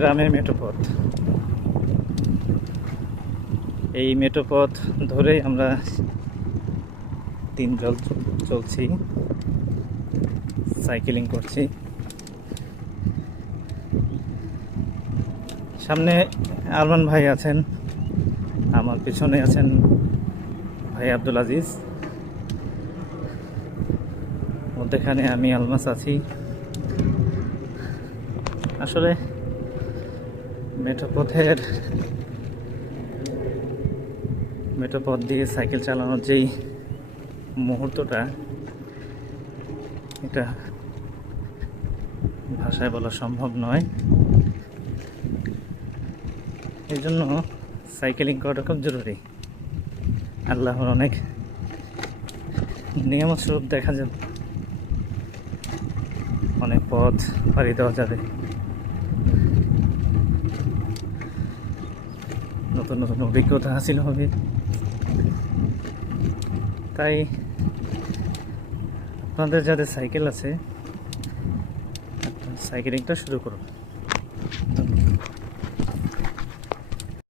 গ্রামের মেঠোপথ। এই মেঠোপথ ধরেই আমরা দিন চলছি, সাইকেলিং করছি। সামনে আরমান ভাই আছেন, আমার পিছনে আছেন ভাই আব্দুল আজিজ, মধ্যেখানে আমি আলমাস আছি। আসলে মেঠোপথ দিয়ে সাইকেল চালানোর যেই মুহূর্তটা, এটা ভাষায় বলা সম্ভব নয়। এই জন্য সাইকেলিং করাটা খুব জরুরি। আল্লাহর অনেক নিয়ামত স্বরূপ দেখা যাবে, অনেক পথ পাড়ি দেওয়া যাবে, নতুন নতুন অভিজ্ঞতা হাসিল হবে। তাই আপনাদের যাদের সাইকেল আছে, সাইকেলিংটা শুরু করুন।